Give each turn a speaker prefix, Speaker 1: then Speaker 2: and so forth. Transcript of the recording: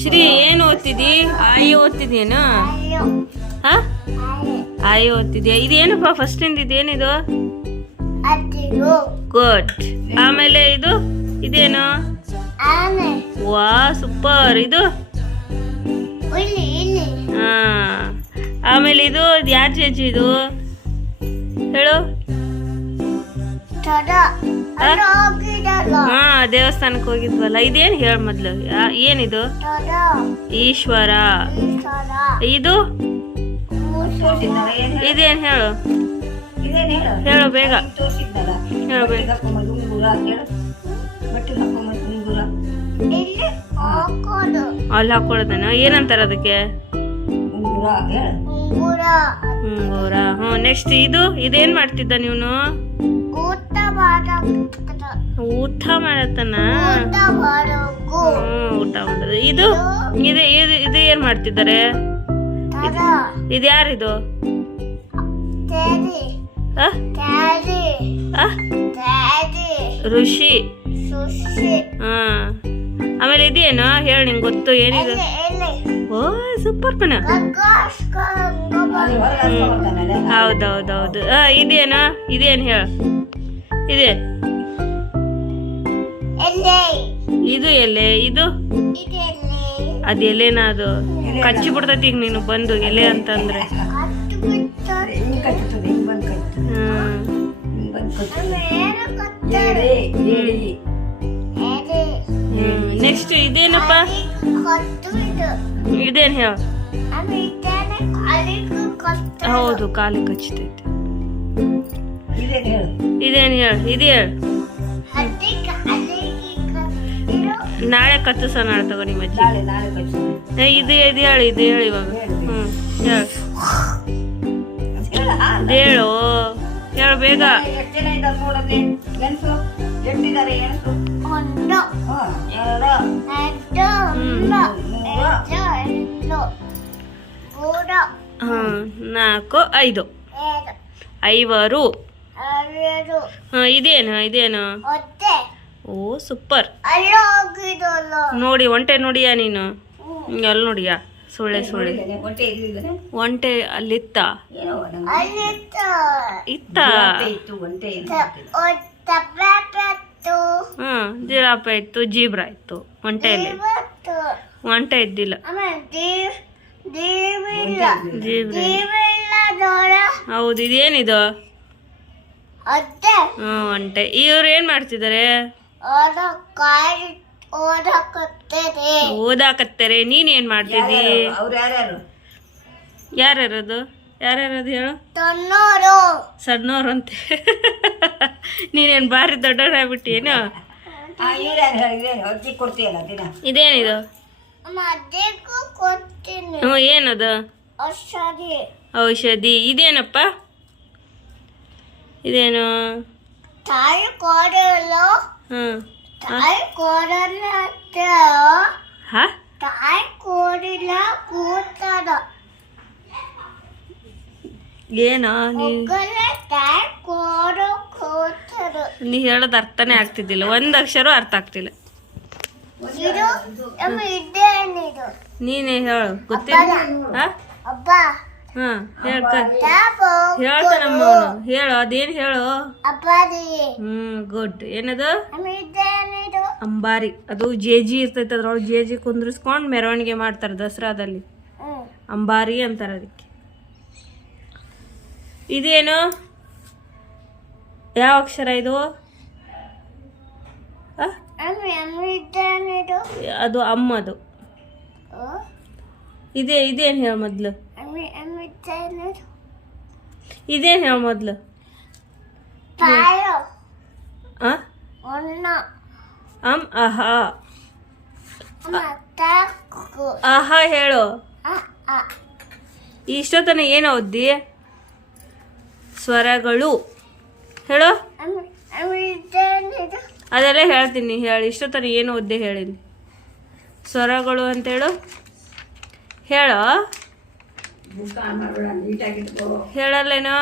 Speaker 1: ಶ್ರೀ, ಏನು ಓದ್ತಿದ್ದಿ? ಆಯಿ ಓದ್ತಿದ್ಯೇನು? ಹಾ? ಆಯಿ ಓದ್ತಿದ್ಯಾ? ಇದೇನಪ್ಪ ಫಸ್ಟ್ ಇದೇನಿದು ಗುಡ್ ಆಮೇಲೆ ಇದು, ಇದೇನು? ವಾ ಸೂಪರ್ ಇದು? ಹಾ. ಆಮೇಲೆ ಇದು, ಯಾರ ಜೇಜಿ ಇದು? ಹೇಳು. ಹಾ? ದೇವಸ್ಥಾನಕ್ಕೆ ಹೋಗಿದ್ವಲ್ಲ. ಇದೇನು ಹೇಳ ಮೊದ್ಲು? ಏನಿದು? ಈಶ್ವರ. ಇದು? ಇದೇನು ಹೇಳು?
Speaker 2: ಹೇಳು?
Speaker 1: ಬೇಗ. ಹೇಳು ಬೇಗ. ಅಲ್ಲಿ ಹಾಕೊಳ್ಳೋದೇನ? ಏನಂತಾರ ಅದಕ್ಕೆ? ಹ್ಮ್ ನೆಕ್ಸ್ಟ್ ಇದು? ಇದೇನ್ ಮಾಡ್ತಿದ್ದ ನೀವನು
Speaker 3: ಊಟ ಮಾಡಕ್ಕೆ
Speaker 1: ಊಟ ಮಾಡೋದು. ಇದು ಇದು ಇದು ಇದು ಏನ್ ಮಾಡ್ತಿದ್ದಾರೆ? ಇದು ಯಾರಿದು? ಋಷಿ. ಹಾ. ಆಮೇಲೆ ಇದೇನು? ಹೇಳಿ ನಿಂಗೆ ಗೊತ್ತು ಏನಿದು? ಓ ಸೂಪರ್ ಕಣ ಹೌದೌದೌದು. ಇದೇನು? ಇದೇನು ಹೇಳು? ಇದೆ.
Speaker 3: ಎಲೆ.
Speaker 1: ಇದು ಎಲೆ ಇದು? ಅದ ಎಲೆನ ಅದು? ಕಚ್ಚಿ ಬಿಡ್ತೈತಿ ಈಗ ನೀನು ಬಂದು ಎಲೆ ಅಂತಂದ್ರೆ. ನೆಕ್ಸ್ಟ್ ಇದೇನಪ್ಪ?
Speaker 3: ಕತ್ತು ಇದು.
Speaker 1: ಇದೇನು ಹೇಳ? ಹೌದು ಕಾಲಿ ಕಚ್ಚತೈತಿ
Speaker 2: ಇದೇನ್ ಹೇಳು?
Speaker 1: ಇದು ಹೇಳು. ನಾಳೆ ಕತ್ತಸ ನಾಳೆ ತಗೋ ನಿಮ್ಮ ಅಜ್ಜಿ. ಇದು ಇದು ಹೇಳಿ ಇದು ಹೇಳಿ ಇವಾಗ. ಹ್ಞೂ ಹೇಳು.
Speaker 2: ಹೇಳು.
Speaker 1: ಹೇಳು ಬೇಗ.
Speaker 2: ಎಷ್ಟು ಜನ ಇದ್ದಾರೆ ನೋಡಲ್ಲಿ? ಎನ್ಸು ಎಷ್ಟಿದ್ದಾರೆ ಎನ್ಸು
Speaker 3: ಒಂದು.
Speaker 2: ಹಾ ಎರಡು
Speaker 3: ಎರಡು. ಒಂದು
Speaker 2: ಮೂರು.
Speaker 3: ಎರಡು ಮೂರು.
Speaker 1: ಹಾಂ ನಾಲ್ಕು ಐದು. ಐವರು. ಇದೇನು ಇದೇನು? ಓ ಸೂಪರ್.
Speaker 3: ಅಲ್ಲಿ
Speaker 1: ನೋಡಿ ಒಂಟೆ ನೋಡಿಯಾ ನೀನು? ಎಲ್ಲಿ ನೋಡಿಯಾ? ಸುಳ್ಳೆ ಸುಳ್ಳೆ. ಒಂಟೆ ಅಲ್ಲಿತ್ತ?
Speaker 3: ಅಲ್ಲಿ
Speaker 1: ಇತ್ತ?
Speaker 2: ಹಾ ಒಂಟೆ
Speaker 1: ಜಿರಾಫೆ ಇತ್ತು ಜೀಬ್ರಾ ಇತ್ತು ಒಂಟೆಯಲ್ಲಿ
Speaker 3: ಇವತ್ತು
Speaker 1: ಒಂಟೆ ಇದ್ದಿಲ್ಲ. ಜೀಬ್ರ ಹೌದು ಇದೇನಿದು? ಒಂಟೆ. ಇವ್ರು ಏನ್ ಮಾಡ್ತಿದ್ದಾರೆ ಓದಾಕತ್ತಾರೆ. ನೀನ್ ಏನ್ ಮಾಡ್ತಿದ್ದಿ?
Speaker 2: ಅವ್ರು ಯಾರ್ಯಾರು?
Speaker 1: ಯಾರ್ಯಾರದು? ಯಾರ್ಯಾರದು ಹೇಳು?
Speaker 3: ಸಣ್ಣೋರು.
Speaker 1: ಸಣ್ಣವ್ರು ಅಂತೆ. ನೀನೇನ್ ಬಾರಿ ದೊಡ್ಡವರಾಗ್ಬಿಟ್ಟಿ ಏನು?
Speaker 2: ಆ ಇವ್ರು ಯಾರು ಹೇಳಿದ್ರೆ ಅಜ್ಜಿ ಕೊಡ್ತೀಯಲ್ಲ ದಿನ?
Speaker 1: ಇದೇನಿದು? ಹ್ಞೂ ಏನದು?
Speaker 3: ಔಷಧಿ.
Speaker 1: ಔಷಧಿ. ಇದೇನಪ್ಪ? ಇದೇನು?
Speaker 3: ತಾಯಿ ಕೊಡಲು? ತಾಯಿ ಕೊಡಲ್ಲ
Speaker 1: ಹಾ?
Speaker 3: ತಾಯಿ ಕೊಡಿಲ್ಲ ಕೂತದ.
Speaker 1: ಏನೋ
Speaker 3: ತಾಯಿ ಕೊಡು ಕೂತದ.
Speaker 1: ನೀ ಹೇಳೋದು ಅರ್ಥನೇ ಆಗ್ತಿದ್ದಿಲ್ಲ. ಒಂದ್ ಅಕ್ಷರ ಅರ್ಥ ಆಗ್ತಿಲ್ಲ. ನೀನೇ ಹೇಳು. ಗೊತ್ತಿಲ್ಲ? ಹಾ?
Speaker 3: ಅಬ್ಬ
Speaker 1: ಹಾ ಹೇಳ್ತಾನಮ್ಮ ಅವನು ಹೇಳು ಅದೇನ್ ಹೇಳು? ಹ್ಮ್ ಗುಡ್ ಏನದು? ಅಂಬಾರಿ. ಅದು ಜೇಜಿ ಇರ್ತೈತೆ ಅದ್ರೊಳಗೆ ಜೇಜಿ ಕುಂದ್ರಿಸ್ಕೊಂಡು ಮೆರವಣಿಗೆ ಮಾಡ್ತಾರೆ ದಸರಾದಲ್ಲಿ.
Speaker 3: ಹ್ಮ್.
Speaker 1: ಅಂಬಾರಿ ಅಂತಾರೆ ಅದಕ್ಕೆ. ಇದೇನು? ಯಾವ ಅಕ್ಷರ ಇದು? ಅದು ಅಮ್ಮದು. ಇದೇ ಇದೇನು ಹೇಳ ಮೊದ್ಲು? ಇದೇನು ಹೇಳ ಮೊದ್ಲು. ಅಮ್ ಅಹಾ. ಆಹಾ ಹೇಳು. ಇಷ್ಟೊತ್ತನ ಏನು ಓದ್ದಿ? ಸ್ವರಗಳು. ಹೇಳು. ಅದೆಲ್ಲ ಹೇಳ್ತೀನಿ ಹೇಳಿ. ಇಷ್ಟೊತ್ತನ ಏನು ಓದ್ದೆ ಹೇಳಿನಿ ಸ್ವರಗಳು ಅಂತ ಹೇಳು. ಹೇಳಲ್ಲೇನೋ?